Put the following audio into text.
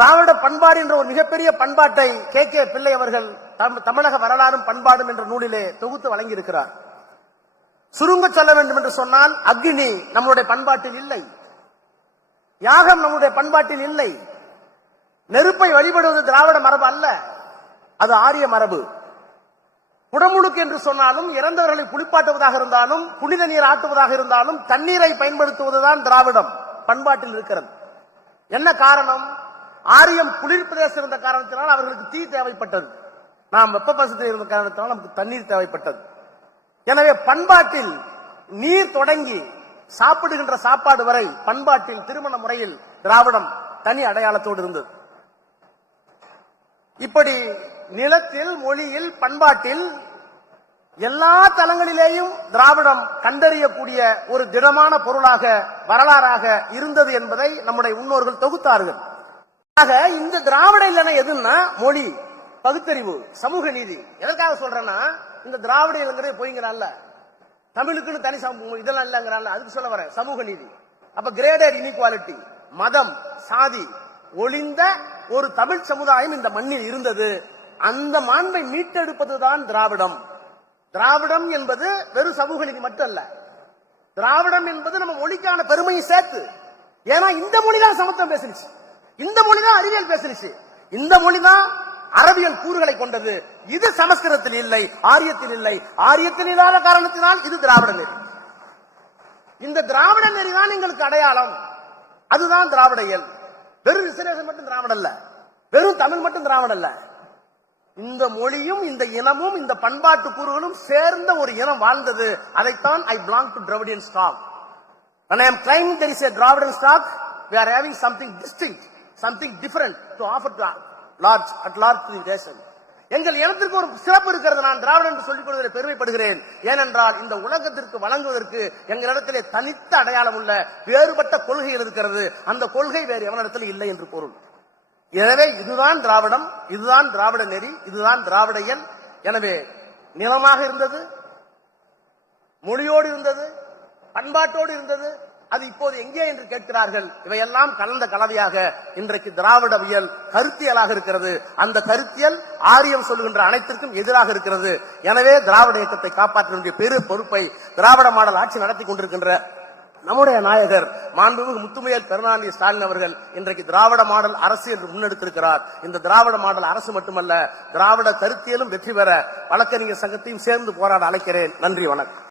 திராவிட பண்பாடு என்ற ஒரு மிகப்பெரிய பண்பாட்டை கே. கே. பிள்ளை அவர்கள் தமிழக வரலாறும் பண்பாடும் என்ற நூலிலே தொகுத்து வழங்கியிருக்கிறார். சுருங்க சொல்ல வேண்டும் என்று சொன்னால் அக்னி நம்முடைய பண்பாட்டில் இல்லை. யாகம் நம்முடைய பண்பாட்டில் இல்லை. நெருப்பை வழிபடுவது திராவிட மரபு அல்ல. அது ஆரிய மரபு. குடமுழுக்கு என்று சொன்னாலும் இறந்தவர்களை குளிப்பாட்டுவதாக இருந்தாலும் புனித நீர் ஆட்டுவதாக இருந்தாலும் தண்ணீரை பயன்படுத்துவதுதான் திராவிடம் பண்பாட்டில் இருக்கிறது. என்ன காரணம்? ஆரியம் குளிர் பிரதேசம் இருந்த காரணத்தினால் அவர்களுக்கு தீ தேவைப்பட்டது. நாம் வெப்ப பசத்தில் இருந்த காரணத்தினால் நமக்கு தண்ணீர் தேவைப்பட்டது. எனவே பண்பாட்டில் நீர் தொடங்கி சாப்பிடுகின்ற சாப்பாடு வரை பண்பாட்டில் திருமண முறையில் திராவிடம் தனி அடையாளத்தோடு இருந்தது. இப்படி நிலத்தில் மொழியில் பண்பாட்டில் எல்லா தளங்களிலேயும் திராவிடம் கண்டறியக்கூடிய ஒரு திடமான பொருளாக வரலாறாக இருந்தது என்பதை நம்முடைய முன்னோர்கள் தொகுத்தார்கள். ஆக இந்த திராவிட இல்லைன்னா எதுன்னா மொழி பகுத்தறிவு சமூக நீதி. எதற்காக சொல்றேன்னா இந்த திராவிட இல்லைங்கிறதே போய்ங்கிறான்ல. தமிழுக்குன்னு தனி சமூகம் இதெல்லாம் இல்லைங்கிறான்ல. அதுக்கு சொல்ல வரேன். சமூக நீதி. அப்ப கிரேடர் இனிக்வாலிட்டி மதம் சாதி ஒளிந்த ஒரு தமிழ் சமுதாயம் இந்த மண்ணில் இருந்தது. அந்த மாண்பை மீட்டெடுப்பதுதான் திராவிடம். திராவிடம் என்பது வெறும் சமூக நீதி மட்டும் அல்ல திராவிடம் என்பது நம்ம மொழிக்கான பெருமையும் சேர்த்து. ஏன்னா இந்த மொழிதான் சமத்துவம் பேசுனுச்சு இந்த மொழிதான் அறிவியல் பேசுனுச்சு. இந்த மொழிதான் அரபியல் கூறுகளை கொண்டது. இது சமஸ்கிருதத்தில் இல்லை ஆரியத்தில் இல்லை. ஆரியத்தில் இல்லாத காரணத்தினால் இது திராவிட நெறி. இந்த திராவிட நெறி தான் எங்களுக்கு அடையாளம். அதுதான் திராவிட இயல். வெறும் ரிசர்வேஷன் மட்டும் திராவிட அல்ல. வெறும் தமிழ் மட்டும் திராவிட அல்ல. இந்த மொழியும் இந்த இனமும் இந்த பண்பாட்டு கூறுகளும் சேர்ந்த ஒரு இனம் வாழ்ந்தது. அதைத்தான் I belong to Dravidian stock I am claim claiming ஏ is a Dravidian stock we are having something different to offer offer large at large the nation எங்கள் இனத்திற்கு ஒரு சிறப்பு இருக்கிறது. நான் திராவிடன் என்று சொல்லிக் கொள்வதில் பெருமைப்படுகிறேன். ஏனென்றால் இந்த உலகத்திற்கு வழங்குவதற்கு எங்களிடத்திலே தனித்த அடையாளம் உள்ள வேறுபட்ட கொள்கைகள் இருக்கிறது. அந்த கொள்கை வேறு எவனிடத்தில் இல்லை என்று பொருள். எனவே இதுதான் திராவிடம் இதுதான் திராவிட நெறி இதுதான் திராவிட இயல். எனவே நிலமாக இருந்தது மொழியோடு இருந்தது பண்பாட்டோடு இருந்தது அது இப்போது எங்கே என்று கேட்கிறார்கள்? இவையெல்லாம் கலந்த கலவையாக இன்றைக்கு திராவிடவியல் கருத்தியலாக இருக்கிறது. அந்த கருத்தியல் ஆரியம் சொல்லுகின்ற அனைத்திற்கும் எதிராக இருக்கிறது. எனவே திராவிட இயக்கத்தை காப்பாற்ற வேண்டிய பெரு பொறுப்பை திராவிட மாடல் ஆட்சி நடத்தி கொண்டிருக்கின்ற நம்முடைய நாயகர் மாண்புமிகு முத்துமையல் கருணாநிதி ஸ்டாலின் அவர்கள் இன்றைக்கு திராவிட மாடல் அரசு என்று முன்னெடுத்திருக்கிறார். இந்த திராவிட மாடல் அரசு மட்டுமல்ல திராவிட கருத்தியலும் வெற்றி பெற வழக்கறிஞர் சங்கத்தையும் சேர்ந்து போராட அழைக்கிறேன். நன்றி வணக்கம்.